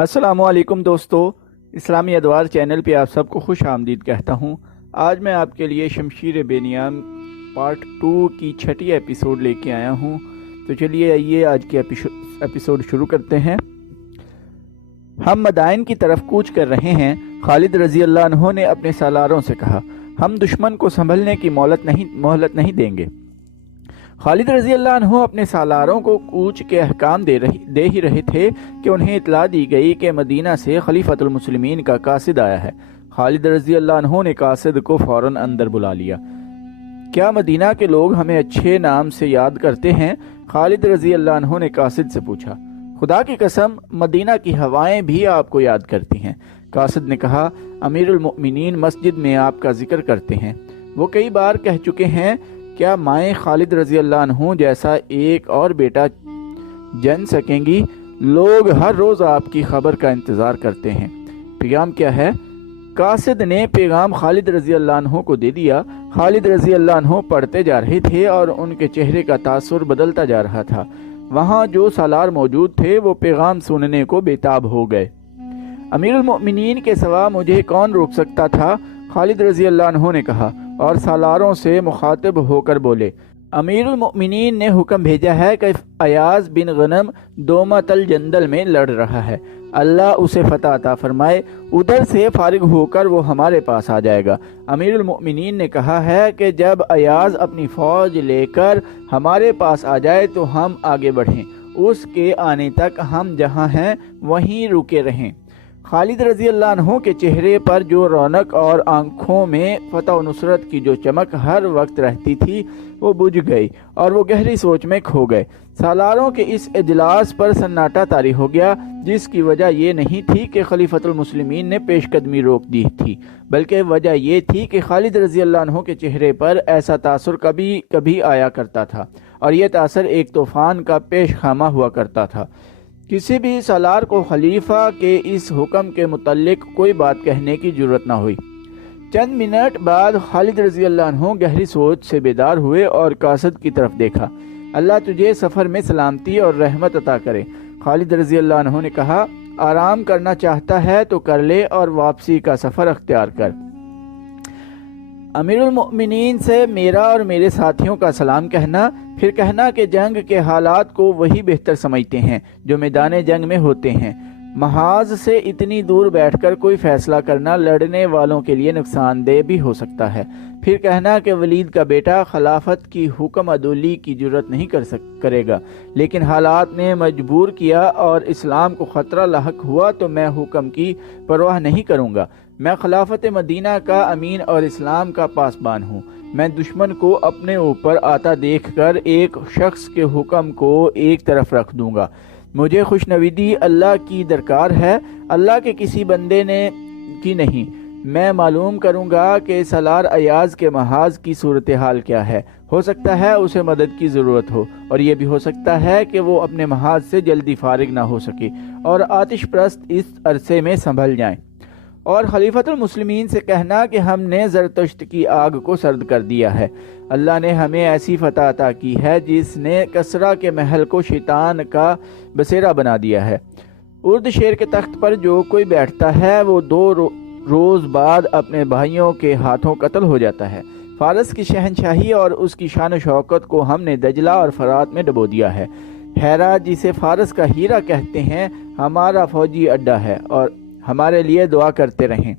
अस्सलामु अलैकुम दोस्तों, इस्लामी अदवार चैनल पे आप सबको खुश आमदीद कहता हूँ। आज मैं आपके लिए शमशीर बेनियाम पार्ट 2 की 6ठी एपिसोड लेके आया हूँ। तो चलिए आइए आज के एपिसोड शुरू करते हैं। हम मदाइन की तरफ कूच कर रहे हैं। खालिद रजी अल्लाह अन्हु ने अपने सालारों से कहा, हम दुश्मन को संभलने की मोहलत नहीं देंगे। खालिद रजी अल्लाह अन्हु अपने सालारों को कूच के अहकाम दे ही रहे थे कि उन्हें इतला दी गई कि मदीना से खलीफतुल मुस्लिमीन का कासिद आया है। खालिद रजी अल्लाह अन्हु ने कासिद को फौरन अंदर बुला लिया। क्या मदीना के लोग हमें अच्छे नाम से याद करते हैं? खालिद रजी अल्लाह अन्हु ने कासिद से पूछा। खुदा की कसम, मदीना की हवाएं भी आपको याद करती हैं। कासिद ने कहा, अमीरुल मोमिनीन मस्जिद में आपका जिक्र करते हैं। वो कई बार कह चुके हैं, क्या माएँ खालिद रजी अल्लाह अन्हु जैसा एक और बेटा जन सकेंगी? लोग हर रोज़ आपकी खबर का इंतज़ार करते हैं। पैगाम क्या है? कासिद ने पैगाम खालिद रजी अल्लाह अन्हु को दे दिया। खालिद रजी अल्लाह अन्हु पढ़ते जा रहे थे और उनके चेहरे का तासुर बदलता जा रहा था। वहाँ जो सालार मौजूद थे वो पैगाम सुनने को बेताब हो गए। अमीरुल मोमिनीन के सिवा मुझे कौन रोक सकता था? खालिद रजी अल्लाह अन्हु ने कहा और सालारों से मुखातिब होकर बोले, अमीरुल मोमिनीन ने हुक्म भेजा है कि अयाज बिन गनम दोमतल जंदल में लड़ रहा है। अल्लाह उसे फतह अता फरमाए। उधर से फारिग होकर वो हमारे पास आ जाएगा। अमीरुल मोमिनीन ने कहा है कि जब अयाज अपनी फौज लेकर हमारे पास आ जाए तो हम आगे बढ़ें। उसके आने तक हम जहाँ हैं वहीं रुके रहें। खालिद रजी अल्लाह अन्हु के चेहरे पर जो रौनक और आंखों में फतह और नुसरत की जो चमक हर वक्त रहती थी वो बुझ गई और वो गहरी सोच में खो गए। सालारों के इस इजलास पर सन्नाटा तारी हो गया, जिसकी वजह ये नहीं थी कि खलीफतुल मुस्लिमीन ने पेशकदमी रोक दी थी, बल्कि वजह ये थी कि खालिद रजी अल्लाह अन्हु के चेहरे पर ऐसा तासुर कभी कभी आया करता था और यह तासुर एक तूफान का पेश खामा हुआ करता था। किसी भी सालार को खलीफा के इस हुक्म के मुतल्लिक कोई बात कहने की जरूरत न हुई। चंद मिनट बाद खालिद रजी अल्लाह अन्हु गहरी सोच से बेदार हुए और कासिद की तरफ देखा। अल्लाह तुझे सफ़र में सलामती और रहमत अता करे। खालिद रजी अल्लाह अन्हु ने कहा, आराम करना चाहता है तो कर ले और वापसी का सफ़र अख्तियार कर। अमीरुल मोमिनीन से मेरा और मेरे साथियों का सलाम कहना, फिर कहना कि जंग के हालात को वही बेहतर समझते हैं जो मैदान जंग में होते हैं। महाज से इतनी दूर बैठकर कोई फैसला करना लड़ने वालों के लिए नुकसानदेह भी हो सकता है। फिर कहना कि वलीद का बेटा खिलाफत की हुक्म अदुली की जरूरत नहीं करेगा, लेकिन हालात ने मजबूर किया और इस्लाम को ख़तरा लाहक हुआ तो मैं हुक्म की परवाह नहीं करूँगा। मैं खिलाफत मदीना का अमीन और इस्लाम का पासबान हूँ। मैं दुश्मन को अपने ऊपर आता देखकर एक शख्स के हुक्म को एक तरफ रख दूंगा। मुझे खुशनवीदी अल्लाह की दरकार है, अल्लाह के किसी बंदे ने की नहीं। मैं मालूम करूंगा कि सालार अयाज के महाज की सूरत हाल क्या है। हो सकता है उसे मदद की ज़रूरत हो और ये भी हो सकता है कि वो अपने महाज से जल्दी फारिग ना हो सके और आतिश परस्त इस अरसे में संभल जाएं। और खलीफतुल मुस्लिमीन से कहना कि हमने ज़रतुश्त की आग को सर्द कर दिया है। अल्लाह ने हमें ऐसी फतह अता की है जिसने कसरा के महल को शैतान का बसेरा बना दिया है। उर्द शेर के तख्त पर जो कोई बैठता है वो 2 रोज़ बाद अपने भाइयों के हाथों कत्ल हो जाता है। फारस की शहनशाही और उसकी शान शौकत को हमने दजला और फरात में डबो दिया है। हैरा, जिसे फारस का हीरा कहते हैं, हमारा फौजी अड्डा है और हमारे लिए दुआ करते रहें।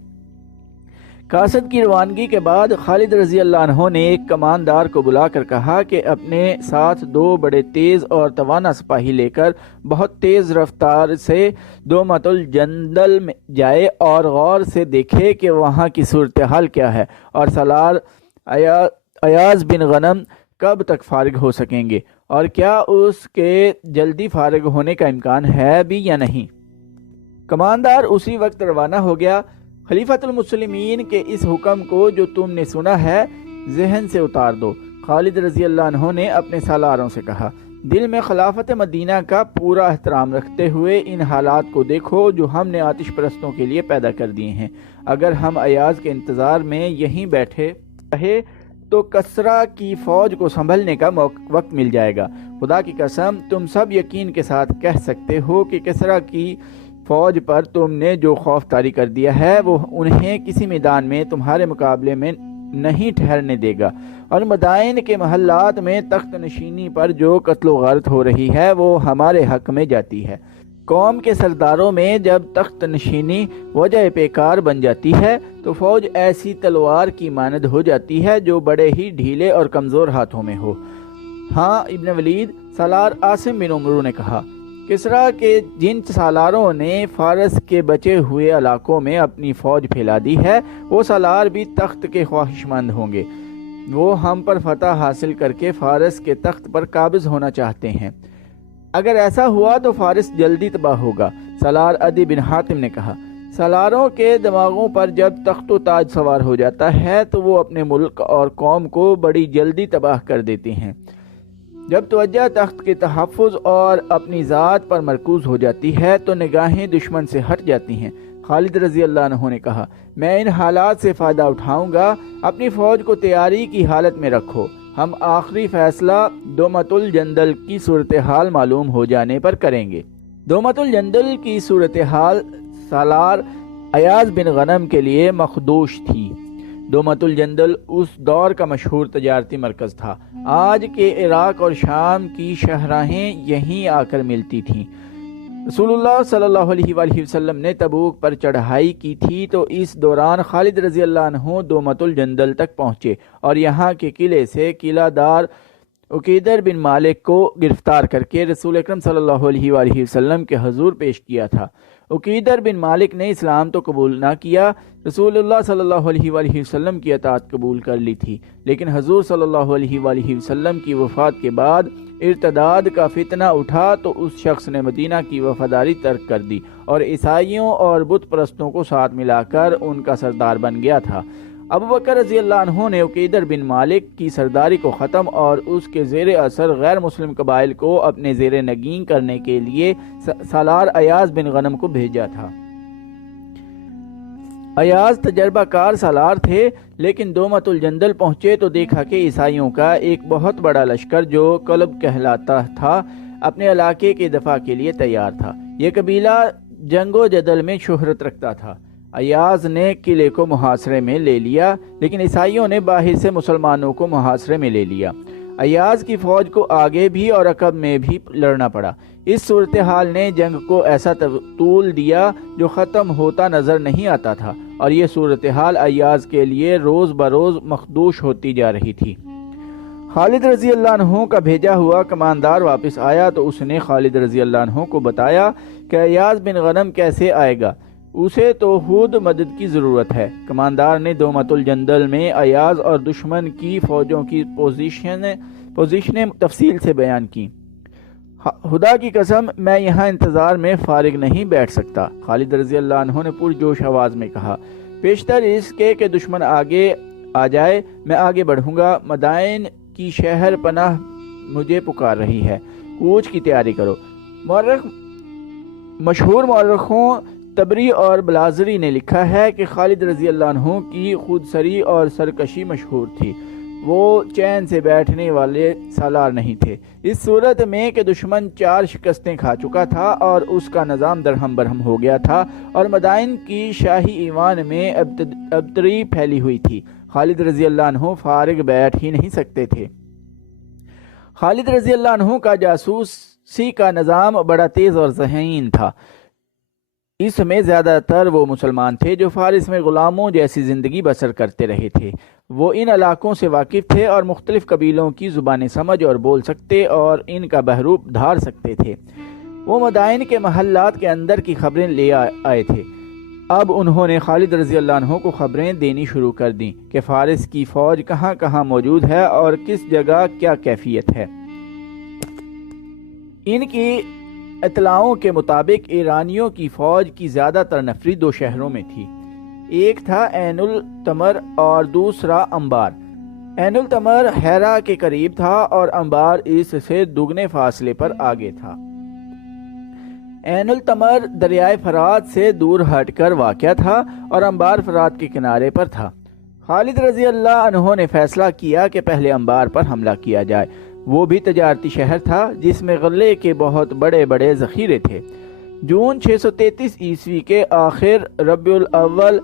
कासिद की रवानगी के बाद खालिद रजी अल्लाह अन्हु ने एक कमानदार को बुलाकर कहा कि अपने साथ 2 बड़े तेज़ और तवाना सिपाही लेकर बहुत तेज़ रफ्तार से दोमतुल जंदल में जाए और गौर से देखे कि वहाँ की सूरत हाल क्या है और सालार अयाज बिन गनम कब तक फारिग हो सकेंगे और क्या उसके जल्दी फारिग होने का इम्कान है भी या नहीं। कमानदार उसी वक्त रवाना हो गया। खलीफतुल मुस्लिमीन के इस हुक्म को जो तुमने सुना है जहन से उतार दो। खालिद रजी अल्लाह अन्हु ने अपने सालारों से कहा, दिल में खिलाफत मदीना का पूरा एहतराम रखते हुए इन हालात को देखो जो हमने आतिश परस्तों के लिए पैदा कर दिए हैं। अगर हम अयाज के इंतज़ार में यहीं बैठे रहे तो कसरा की फौज को संभलने का वक्त मिल जाएगा। खुदा की कसम, तुम सब यकीन के साथ कह सकते हो कि कसरा की فوج پر تم نے جو خوف طاری کر دیا ہے وہ انہیں کسی میدان میں تمہارے مقابلے میں نہیں ٹھہرنے دے گا، اور مدائن کے محلات میں تخت نشینی پر جو قتل و غارت ہو رہی ہے وہ ہمارے حق میں جاتی ہے۔ قوم کے سرداروں میں جب تخت نشینی وجہ پیکار بن جاتی ہے تو فوج ایسی تلوار کی مانند ہو جاتی ہے جو بڑے ہی ڈھیلے اور کمزور ہاتھوں میں ہو۔ ہاں ابن ولید سالار عاصم بن عمرو نے کہا، کسریٰ کے جن سالاروں نے فارس کے بچے ہوئے علاقوں میں اپنی فوج پھیلا دی ہے وہ سالار بھی تخت کے خواہش مند ہوں گے۔ وہ ہم پر فتح حاصل کر کے فارس کے تخت پر قابض ہونا چاہتے ہیں۔ اگر ایسا ہوا تو فارس جلدی تباہ ہوگا۔ سالار عدی بن حاتم نے کہا، سالاروں کے دماغوں پر جب تخت و تاج سوار ہو جاتا ہے تو وہ اپنے ملک اور قوم کو بڑی جلدی تباہ کر دیتے ہیں۔ جب توجہ تخت کے تحفظ اور اپنی ذات پر مرکوز ہو جاتی ہے تو نگاہیں دشمن سے ہٹ جاتی ہیں۔ خالد رضی اللہ عنہ نے کہا، میں ان حالات سے فائدہ اٹھاؤں گا، اپنی فوج کو تیاری کی حالت میں رکھو، ہم آخری فیصلہ دومت الجندل کی صورتحال معلوم ہو جانے پر کریں گے۔ دومت الجندل کی صورتحال سالار ایاز بن غنم کے لیے مخدوش تھی۔ دومت الجندل اس دور کا مشہور تجارتی مرکز تھا۔ آج کے عراق اور شام کی شاہراہیں یہیں آ کر ملتی تھیں۔ رسول اللہ صلی اللہ علیہ وآلہ وسلم نے تبوک پر چڑھائی کی تھی تو اس دوران خالد رضی اللہ عنہ دومت الجندل تک پہنچے اور یہاں کے قلعے سے قلعہ دار عقیدر بن مالک کو گرفتار کر کے رسول اکرم صلی اللہ علیہ وآلہ وسلم کے حضور پیش کیا تھا۔ عقیدر بن مالک نے اسلام تو قبول نہ کیا، رسول اللہ صلی اللہ علیہ وآلہ وسلم کی اطاعت قبول کر لی تھی، لیکن حضور صلی اللہ علیہ وآلہ وسلم کی وفات کے بعد ارتداد کا فتنہ اٹھا تو اس شخص نے مدینہ کی وفاداری ترک کر دی اور عیسائیوں اور بت پرستوں کو ساتھ ملا کر ان کا سردار بن گیا تھا۔ ابوبکر رضی اللہ عنہ نے عقیدر بن مالک کی سرداری کو ختم اور اس کے زیر اثر غیر مسلم قبائل کو اپنے زیر نگین کرنے کے لیے سالار ایاز بن غنم کو بھیجا تھا۔ ایاز تجربہ کار سالار تھے، لیکن دومت الجندل پہنچے تو دیکھا کہ عیسائیوں کا ایک بہت بڑا لشکر جو کلب کہلاتا تھا اپنے علاقے کے دفاع کے لیے تیار تھا۔ یہ قبیلہ جنگ و جدل میں شہرت رکھتا تھا۔ ایاز نے قلعے کو محاصرے میں لے لیا، لیکن عیسائیوں نے باہر سے مسلمانوں کو محاصرے میں لے لیا۔ ایاز کی فوج کو آگے بھی اور عقب میں بھی لڑنا پڑا۔ اس صورتحال نے جنگ کو ایسا طول دیا جو ختم ہوتا نظر نہیں آتا تھا، اور یہ صورتحال ایاز کے لیے روز بروز مخدوش ہوتی جا رہی تھی۔ خالد رضی اللہ عنہ کا بھیجا ہوا کماندار واپس آیا تو اس نے خالد رضی اللہ عنہ کو بتایا کہ ایاز بن غنم کیسے آئے گا، اسے تو خود مدد کی ضرورت ہے۔ کماندار نے دومت الجندل میں ایاز اور دشمن کی فوجوں کی پوزیشنیں تفصیل سے بیان کی۔ خدا کی قسم میں یہاں انتظار میں فارغ نہیں بیٹھ سکتا، خالد رضی اللہ عنہ نے پرجوش آواز میں کہا۔ پیشتر اس کے کہ دشمن آگے آ جائے میں آگے بڑھوں گا، مدائن کی شہر پناہ مجھے پکار رہی ہے، کوچ کی تیاری کرو۔ مشہور مورخوں تبری اور بلازری نے لکھا ہے کہ خالد رضی اللہ عنہ کی خود سری اور سرکشی مشہور تھی، وہ چین سے بیٹھنے والے سالار نہیں تھے۔ اس صورت میں کہ دشمن 4 شکستیں کھا چکا تھا اور اس کا نظام درہم برہم ہو گیا تھا اور مدائن کی شاہی ایوان میں ابتری پھیلی ہوئی تھی، خالد رضی اللہ عنہ فارغ بیٹھ ہی نہیں سکتے تھے۔ خالد رضی اللہ عنہ کا جاسوسی کا نظام بڑا تیز اور ذہین تھا۔ اس میں زیادہ تر وہ مسلمان تھے جو فارس میں غلاموں جیسی زندگی بسر کرتے رہے تھے۔ وہ ان علاقوں سے واقف تھے اور مختلف قبیلوں کی زبانیں سمجھ اور بول سکتے اور ان کا بحروپ دھار سکتے تھے۔ وہ مدائن کے محلات کے اندر کی خبریں لے آئے تھے۔ اب انہوں نے خالد رضی اللہ عنہ کو خبریں دینی شروع کر دیں کہ فارس کی فوج کہاں کہاں موجود ہے اور کس جگہ کیا کیفیت ہے۔ ان کی اطلاعوں کے مطابق ایرانیوں کی فوج کی زیادہ تر نفری 2 شہروں میں تھی، ایک تھا عین التمر اور دوسرا انبار۔ عین التمر حیرہ کے قریب تھا اور انبار اس سے دگنے فاصلے پر آگے تھا۔ عین التمر دریائے فرات سے دور ہٹ کر واقع تھا اور انبار فرات کے کنارے پر تھا۔ خالد رضی اللہ عنہ نے فیصلہ کیا کہ پہلے انبار پر حملہ کیا جائے، وہ بھی تجارتی شہر تھا جس میں غلے کے بہت بڑے بڑے ذخیرے تھے۔ जून 633 ईस्वी के आखिर रबीउल अव्वल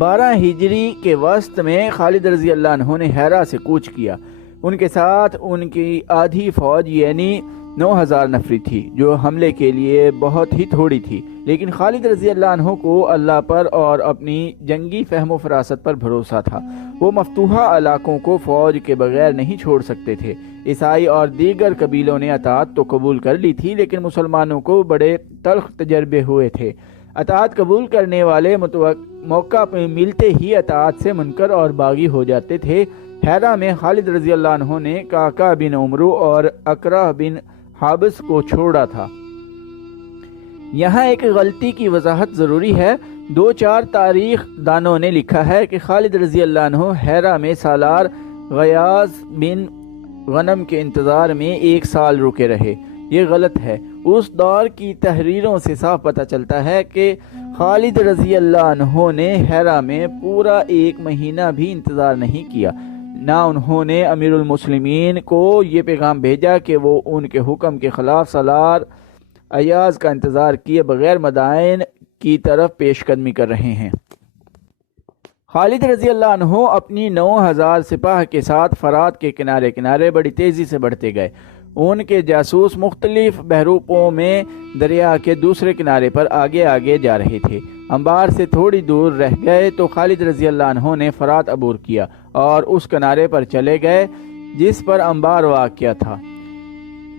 12 हिजरी के वस्त में खालिद रजी अल्लाह अन्हु ने हेरा से कूच किया। उनके साथ उनकी आधी फौज यानी 9000 नफरी थी, जो हमले के लिए बहुत ही थोड़ी थी, लेकिन खालिद रजी अल्लाह अन्हु को अल्लाह पर और अपनी जंगी फहम फरासत पर भरोसा था। वो मफ्तूहा इलाकों को फौज के बगैर नहीं छोड़ सकते थे। ईसाई और दीगर कबीलों ने अतात तो कबूल कर ली थी, लेकिन मुसलमानों को बड़े तल्ख तजर्बे हुए थे। अतात कबूल करने वाले मौका मिलते ही अतात से मुनकर और बागी हो जाते थे। हेरा में खालिद रजी अल्लाह अन्हु ने काका बिन उमरू और अकरा बिन हाबिस को छोड़ा था। यहाँ एक गलती की वजाहत ज़रूरी है। 2-4 तारीख दानों ने लिखा है कि खालिद रजी अल्लाह अन्हु हेरा में सालार गयास बिन गनम के इंतज़ार में 1 साल रुके रहे। ये गलत है। उस दौर की तहरीरों से साफ पता चलता है कि खालिद रजी अल्लाह अन्हु ने हेरा में पूरा 1 महीना भी इंतज़ार नहीं किया। ना उन्होंने अमीरुल मुस्लिमीन को ये पैगाम भेजा कि वो उनके हुक्म के खिलाफ सालार अयाज का इंतज़ार किए बगैर मदाइन की तरफ पेशकदमी कर रहे हैं। खालिद रजी अल्लाह अन्हु अपनी 9000 सिपाह के साथ फरात के किनारे किनारे बड़ी तेज़ी से बढ़ते गए। उनके जासूस मुख्तलिफ बहरूपों में दरिया के दूसरे किनारे पर आगे आगे जा रहे थे। अंबार से थोड़ी दूर रह गए तो खालिद रजी अल्लाह अन्हु ने फरात अबूर किया और उस किनारे पर चले गए जिस पर अंबार वाक़या था।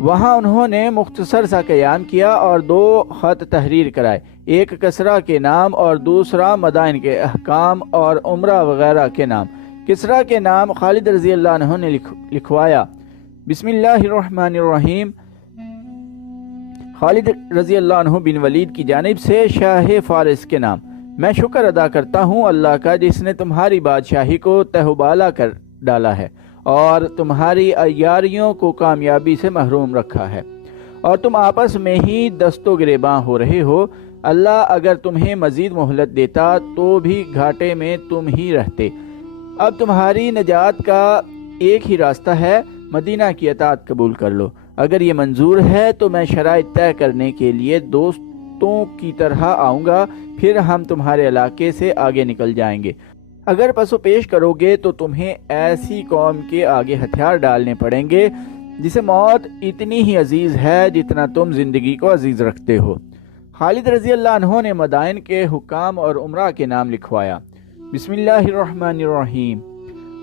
वहाँ उन्होंने मुख्तसर सा क़याम किया और 2 ख़त तहरीर कराए, एक किसरा के नाम और दूसरा मदाइन के अहकाम और उमरा वगैरह के नाम। किसरा के नाम खालिद रजी अल्लाह अन्हु ने लिखवाया, बिस्मिल्लाहिर्रहमानिर्रहीम, खालिद रजी अल्लाह अन्हु बिन वलीद की जानिब से शाह फारिस के नाम। मैं शुक्र अदा करता हूँ अल्लाह का जिसने तुम्हारी बादशाही को तहबाला कर डाला है और तुम्हारी अय्यारियों को कामयाबी से महरूम रखा है और तुम आपस में ही दस्तो गिरेबां हो रहे हो। अल्लाह अगर तुम्हें मजीद मोहलत देता तो भी घाटे में तुम ही रहते। अब तुम्हारी नजात का एक ही रास्ता है, मदीना की अतात कबूल कर लो। अगर ये मंजूर है तो मैं शराइत तय करने के लिए दोस्तों की तरह आऊँगा, फिर हम तुम्हारे इलाके से आगे निकल जाएंगे। अगर पसो पेश करोगे तो तुम्हें ऐसी कौम के आगे हथियार डालने पड़ेंगे जिसे मौत इतनी ही अजीज है जितना तुम जिंदगी को अजीज रखते हो। खालिद रजी अल्लाह अन्हु ने मदाइन के हुकाम और उमरा के नाम लिखवाया, बिस्मिल्लाहिर्रहमानिर्रहीम,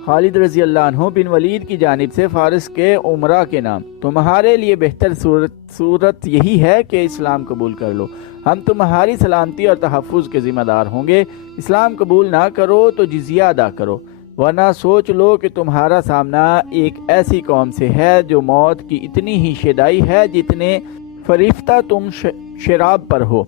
खालिद रजी अल्लाह अन्हु बिन वलीद की जानिब से फारिस के उमरा के नाम। तुम्हारे लिए बेहतर सूरत यही है कि इस्लाम कबूल कर लो, हम तुम्हारी सलामती और तहफ़्फ़ुज़ के ज़िम्मेदार होंगे। इस्लाम कबूल ना करो तो जिज़िया अदा करो, वरना सोच लो कि तुम्हारा सामना एक ऐसी कौम से है जो मौत की इतनी ही शेदाई है जितने फरीफ्ता तुम शराब पर हो।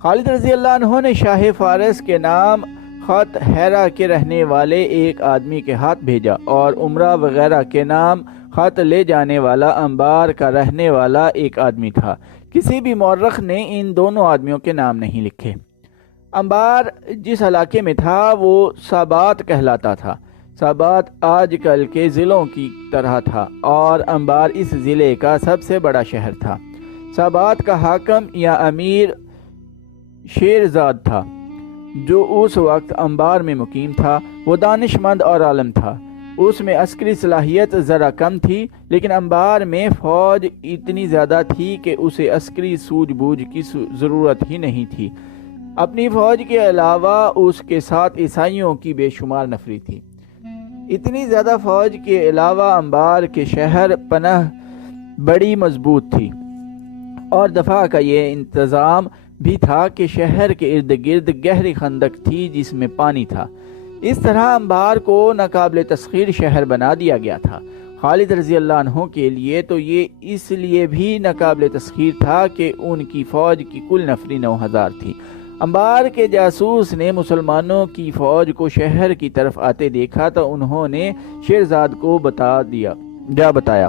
खालिद रजी अल्लाह अन्हु ने शाह फारिस के नाम ख़त हेरा के रहने वाले एक आदमी के हाथ भेजा और उमरा वगैरह के नाम ख़त ले जाने वाला अंबार का रहने वाला एक आदमी था। किसी भी मौरख ने इन दोनों आदमियों के नाम नहीं लिखे। अंबार जिस इलाके में था वो साबात कहलाता था। साबात आजकल के ज़िलों की तरह था और अंबार इस ज़िले का सबसे बड़ा शहर था। साबात का हाकम या अमीर शेरजाद था जो उस वक्त अंबार में मुकीम था। वो दानिशमंद और आलम था। उसमें अस्करी सलाहियत ज़रा कम थी, लेकिन अंबार में फ़ौज इतनी ज़्यादा थी कि उसे अस्करी सूझबूझ की ज़रूरत ही नहीं थी। अपनी फ़ौज के अलावा उसके साथ ईसाइयों की बेशुमार नफरी थी। इतनी ज़्यादा फ़ौज के अलावा अंबार के शहर पनाह बड़ी मजबूत थी और दफा का ये इंतज़ाम भी था कि शहर के इर्द गिर्द गहरी खंदक थी जिसमें पानी था। इस तरह अंबार को नाकाबिल तस्खीर शहर बना दिया गया था। खालिद रजी अल्लाह अन्हु के लिए तो ये इसलिए भी नाकाबिल तस्खीर था कि उनकी फ़ौज की कुल नफरी 9000 थी। अंबार के जासूस ने मुसलमानों की फ़ौज को शहर की तरफ आते देखा तो उन्होंने शेरजाद को बताया।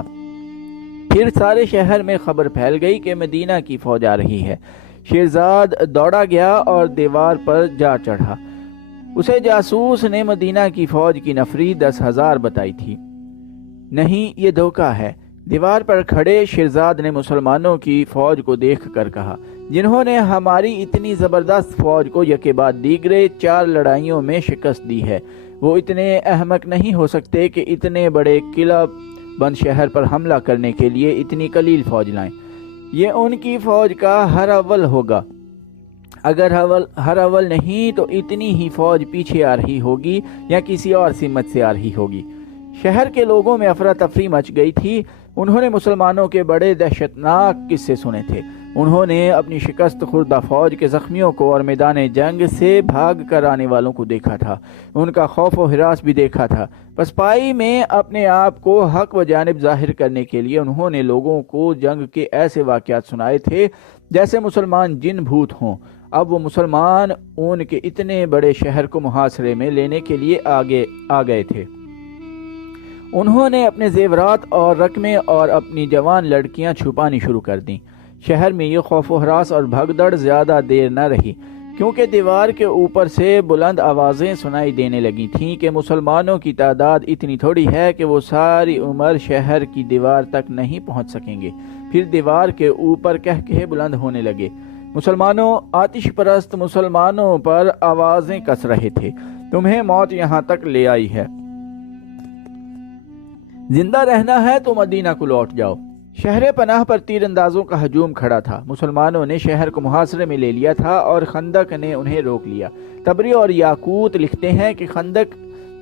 फिर सारे शहर में खबर फैल गई कि मदीना की फ़ौज आ रही है। शेरजाद दौड़ा गया और दीवार पर जा चढ़ा। उसे जासूस ने मदीना की फ़ौज की नफरी 10,000 बताई थी। नहीं, ये धोखा है। دیوار پر کھڑے شیرزاد نے مسلمانوں کی فوج کو دیکھ کر کہا، جنہوں نے ہماری اتنی زبردست فوج کو یکے بعد دیگرے 4 لڑائیوں میں شکست دی ہے، وہ اتنے احمق نہیں ہو سکتے کہ اتنے بڑے قلعہ بند شہر پر حملہ کرنے کے لیے اتنی قلیل فوج لائیں۔ یہ ان کی فوج کا ہر اول ہوگا، اگر ہر اول نہیں تو اتنی ہی فوج پیچھے آ رہی ہوگی یا کسی اور سمت سے آ رہی ہوگی۔ شہر کے لوگوں میں افراتفری مچ گئی تھی۔ انہوں نے مسلمانوں کے بڑے دہشتناک قصے سنے تھے۔ انہوں نے اپنی شکست خوردہ فوج کے زخمیوں کو اور میدان جنگ سے بھاگ کر آنے والوں کو دیکھا تھا، ان کا خوف و ہراس بھی دیکھا تھا۔ پسپائی میں اپنے آپ کو حق و جانب ظاہر کرنے کے لیے انہوں نے لوگوں کو جنگ کے ایسے واقعات سنائے تھے جیسے مسلمان جن بھوت ہوں۔ اب وہ مسلمان ان کے اتنے بڑے شہر کو محاصرے میں لینے کے لیے آ گئے تھے۔ انہوں نے اپنے زیورات اور رقمیں اور اپنی جوان لڑکیاں چھپانی شروع کر دیں۔ شہر میں یہ خوف و ہراس اور بھگدڑ زیادہ دیر نہ رہی، کیونکہ دیوار کے اوپر سے بلند آوازیں سنائی دینے لگی تھیں کہ مسلمانوں کی تعداد اتنی تھوڑی ہے کہ وہ ساری عمر شہر کی دیوار تک نہیں پہنچ سکیں گے۔ پھر دیوار کے اوپر کہکہے بلند ہونے لگے۔ مسلمانوں، آتش پرست مسلمانوں پر آوازیں کس رہے تھے، تمہیں موت یہاں تک لے آئی ہے، زندہ رہنا ہے تو مدینہ کو لوٹ جاؤ۔ شہر پناہ پر تیر اندازوں کا ہجوم کھڑا تھا۔ مسلمانوں نے شہر کو محاصرے میں لے لیا تھا اور خندق نے انہیں روک لیا۔ تبری اور یاقوت لکھتے ہیں کہ خندق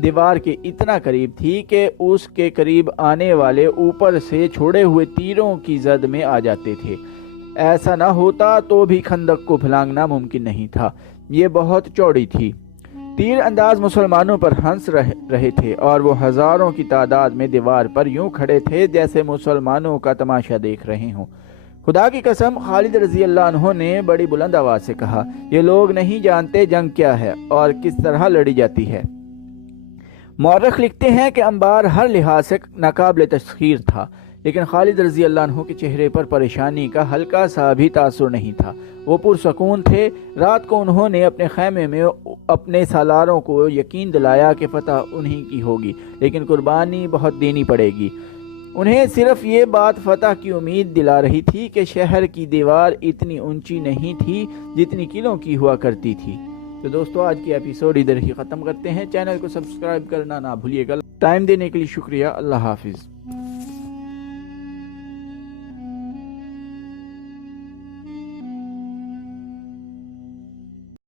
دیوار کے اتنا قریب تھی کہ اس کے قریب آنے والے اوپر سے چھوڑے ہوئے تیروں کی زد میں آ جاتے تھے۔ ایسا نہ ہوتا تو بھی خندق کو پھلانگنا ممکن نہیں تھا، یہ بہت چوڑی تھی۔ تیر انداز مسلمانوں پر ہنس رہے تھے اور وہ ہزاروں کی تعداد میں دیوار پر یوں کھڑے تھے جیسے مسلمانوں کا تماشا دیکھ رہے ہوں۔ خدا کی قسم، خالد رضی اللہ عنہ نے بڑی بلند آواز سے کہا، یہ لوگ نہیں جانتے جنگ کیا ہے اور کس طرح لڑی جاتی ہے۔ مورخ لکھتے ہیں کہ انبار ہر لحاظ سے ناقابل تسخیر تھا، لیکن خالد رضی اللہ عنہ کے چہرے پر پریشانی کا ہلکا سا بھی تاثر نہیں تھا۔ وہ پرسکون تھے۔ رات کو انہوں نے اپنے خیمے میں اپنے سالاروں کو یقین دلایا کہ فتح انہی کی ہوگی، لیکن قربانی بہت دینی پڑے گی۔ انہیں صرف یہ بات فتح کی امید دلا رہی تھی کہ شہر کی دیوار اتنی اونچی نہیں تھی جتنی قلعوں کی ہوا کرتی تھی۔ تو دوستو، آج کی ایپیسوڈ ادھر ہی ختم کرتے ہیں۔ چینل کو سبسکرائب کرنا نہ بھولیے گا۔ ٹائم دینے کے لیے شکریہ۔ اللہ حافظ۔